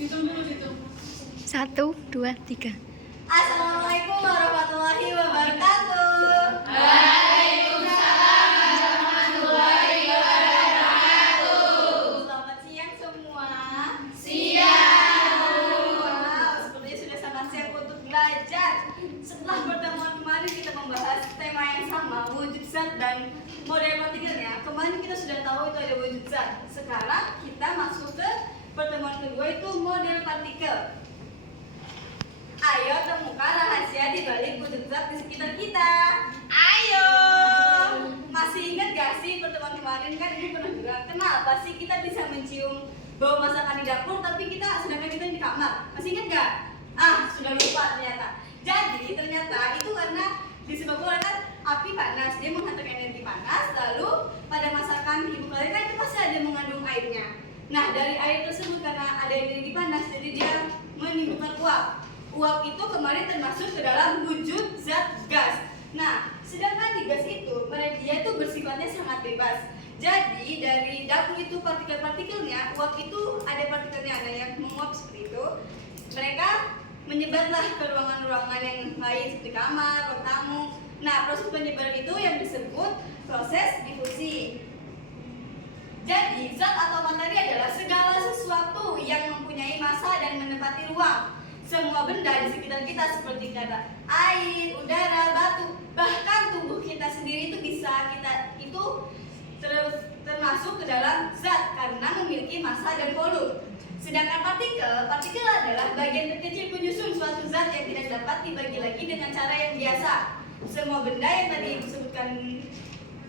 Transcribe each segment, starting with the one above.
Hitung dulu, hitung. 1, 2, 3. Assalamualaikum warahmatullahi wabarakatuh. Waalaikumsalam warahmatullahi wabarakatuh. Selamat siang semua. Siang. Wow, sepertinya sudah sangat siap untuk belajar. Setelah pertemuan kemarin kita membahas tema yang sama, wujud zat dan model partikelnya. Kemarin kita sudah tahu itu ada wujud zat. Sekarang kita masuk ke pertemuan kedua, itu model partikel. Ayo temukan rahasia di balik wujud zat di sekitar kita. Ayo. Masih ingat gak sih pertemuan kemarin kan ini pernah bilang kenapa sih kita bisa mencium bau masakan di dapur tapi sedangkan kita di kamar? Masih ingat gak? Sudah lupa ternyata. Jadi ternyata itu karena disebabkan oleh api panas, dia menghantarkan energi panas. Lalu pada masakan ibu kalian kan itu pasti ada mengandung airnya. Nah dari air tersebut karena ada energi panas jadi dia menimbulkan uap. Uap itu kemarin termasuk ke dalam wujud zat gas. Nah, sedangkan di gas itu, dia itu bersifatnya sangat bebas. Jadi dari dapur itu partikel-partikelnya, uap itu ada partikelnya, ada yang menguap seperti itu. Mereka menyebarlah ke ruangan-ruangan yang lain seperti kamar, ruang tamu. Nah, proses penyebaran itu yang disebut proses difusi. Jadi, zat atau materi adalah segala sesuatu yang mempunyai massa dan menempati ruang. Semua benda di sekitar kita seperti kata air, udara, batu, bahkan tubuh kita sendiri itu termasuk ke dalam zat karena memiliki massa dan volume. Sedangkan partikel adalah bagian terkecil penyusun suatu zat yang tidak dapat dibagi lagi dengan cara yang biasa. Semua benda yang tadi disebutkan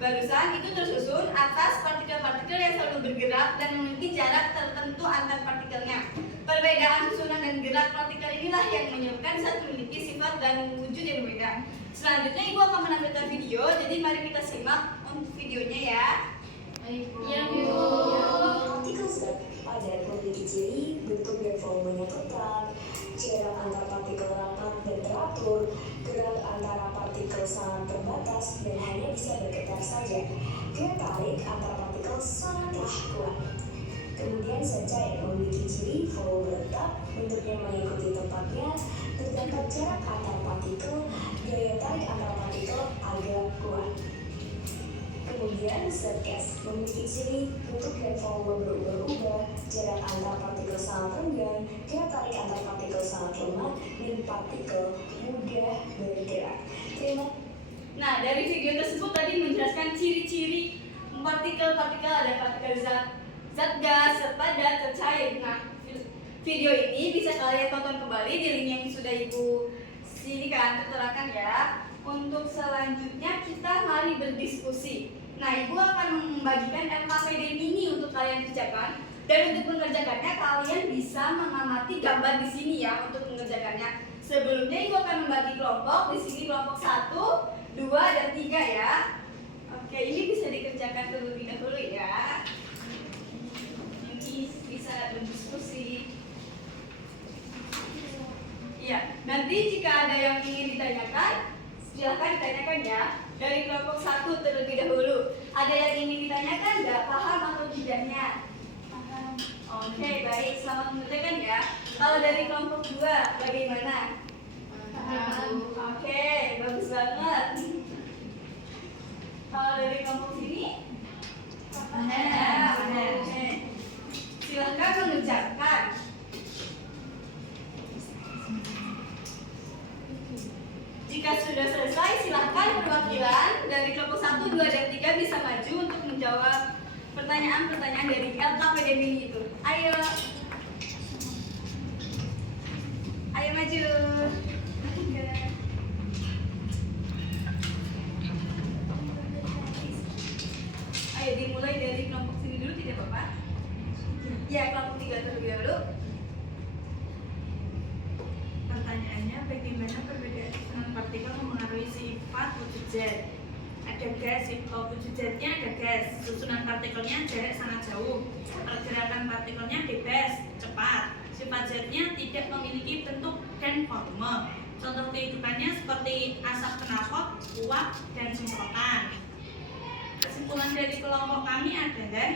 barusan itu tersusun atas partikel-partikel yang selalu bergerak dan memiliki jarak tertentu antar partikelnya. Perbedaan susunan dan gerak partikel inilah yang menyebabkan zat memiliki sifat dan wujud yang berbeda. Selanjutnya Ibu akan menampilkan video, jadi mari kita simak untuk videonya ya. Ya, Bu. Partikel zat padat memiliki ciri bentuk dan volumenya tetap, jarak antar partikel rapat dan teratur, gerak antara partikel sangat terbatas dan hanya bisa bergetar saja. Gaya tarik antar partikel sangatlah kuat. Kemudian zat cair memiliki ciri volume tetap, bentuknya mengikuti tempatnya, terdapat jarak antar partikel, gaya tarik antar partikel agak kuat. Kemudian zat gas memiliki ciri bentuk dan volume berubah-ubah, jarak antar partikel sangat renggang, gaya tarik antar partikel sangat lemah, dan partikel mudah bergerak. Nah, dari video tersebut tadi menjelaskan ciri-ciri partikel-partikel, ada partikel zat gas, zat padat, zat cair. Nah, video ini bisa kalian tonton kembali di link yang sudah Ibu sinikan terterakan ya. Untuk selanjutnya kita mari berdiskusi. Nah, Ibu akan membagikan LKPD mini untuk kalian kerjakan. Dan untuk mengerjakannya kalian bisa mengamati gambar di sini ya untuk mengerjakannya. Sebelumnya Ibu akan membagi kelompok. Di sini kelompok 1, 2, dan 3 ya. Oke, ini bisa dikerjakan terlebih dahulu ya. Ini bisa berdiskusi. Iya, nanti jika ada yang ingin ditanyakan, silahkan ditanyakan ya. Dari kelompok 1 terlebih dahulu. Ada yang ingin ditanyakan nggak? Paham atau tidaknya? Paham. Oke, baik. Selamat mengerjakan ya. Kalau dari kelompok 2, bagaimana? Paham. Oke, bagus banget. Kalau dari kelompok sini? Paham. Oke. Silahkan mengerjakan. Jika sudah selesai, silahkan perwakilan dari kelompok 1, 2, dan 3 bisa maju untuk menjawab pertanyaan-pertanyaan dari LKPD mini itu. Ayo. Ayo maju. Ayo dimulai dari kelompok sini dulu, tidak apa-apa. Ya, kelompok 3 terlebih dahulu. Pertanyaannya, bagaimana perbedaan susunan partikel mempengaruhi sifat wujud zat? Ada gas, wujud zatnya ada gas, susunan partikelnya jarak sangat jauh, pergerakan partikelnya bebas, cepat, sifat zatnya tidak memiliki bentuk dan volume. Contoh kehidupannya seperti asap knalpot, uap, dan semprotan. Kesimpulan dari kelompok kami adalah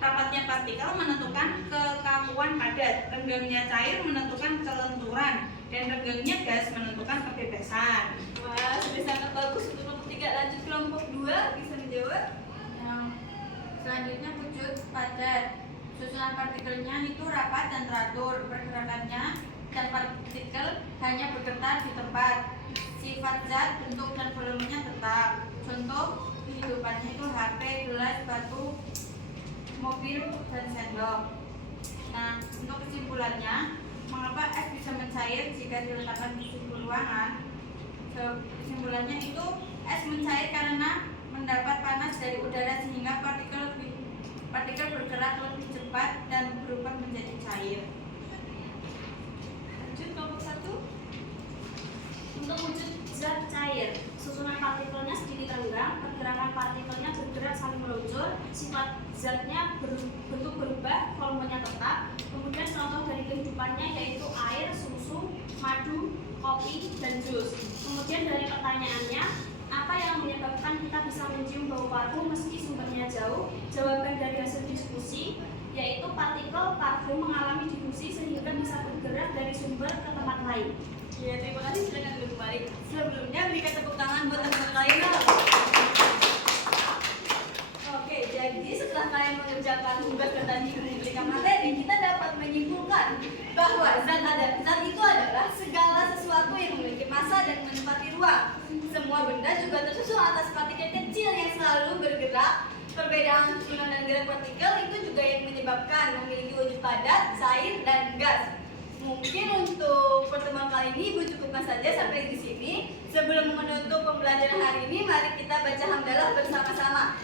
rapatnya partikel menentukan kekakuan kesatuan padat. Renggangnya cair menentukan kelenturan dan renggangnya gas menentukan kebebasan. Wah, sudah sangat bagus untuk kelompok 3. Lanjut kelompok 2, bisa menjawab? Yang selanjutnya wujud padat. Susunan partikelnya itu rapat dan teratur. Pergerakannya dan partikel hanya bergetar di tempat. Sifat zat, bentuk dan volumenya tetap. Contoh kehidupannya itu HP, gelas, batu, mobil, dan sendok. Nah, untuk kesimpulannya, mengapa es bisa mencair jika diletakkan di suhu ruangan? Kesimpulannya itu es mencair karena mendapat panas dari udara sehingga partikel bergerak lebih cepat dan berubah menjadi cair. Lanjut kelompok 1. Untuk wujud zat cair, susunan partikelnya sedikit renggang, pergerakan partikelnya bergerak saling meluncur, sifat zatnya bentuk berubah, volumenya tetap. Kemudian contoh dari kehidupannya yaitu air, susu, madu, kopi, dan jus. Kemudian dari pertanyaannya, apa yang menyebabkan kita bisa mencium bau parfum meski sumbernya jauh? Jawaban dari hasil diskusi yaitu partikel parfum mengalami difusi sehingga bisa bergerak dari sumber ke tempat lain. Ya, terima kasih sudah kembali kembali. Sebelumnya berikan tepuk tangan buat teman-teman lain dong. Oke, jadi setelah kalian mengerjakan tugas dan tadi mengumpulkan materi, kita dapat menyimpulkan bahwa zat itu adalah segala sesuatu yang memiliki massa dan menempati ruang. Semua benda juga tersusun atas partikel kecil yang selalu bergerak. Perbedaan susunan dan gerak partikel itu juga yang menyebabkan memiliki wujud padat, cair, dan gas. Mungkin untuk pertemuan kali ini Ibu cukupkan saja sampai di sini. Sebelum menutup pembelajaran hari ini, mari kita baca hamdalah bersama-sama.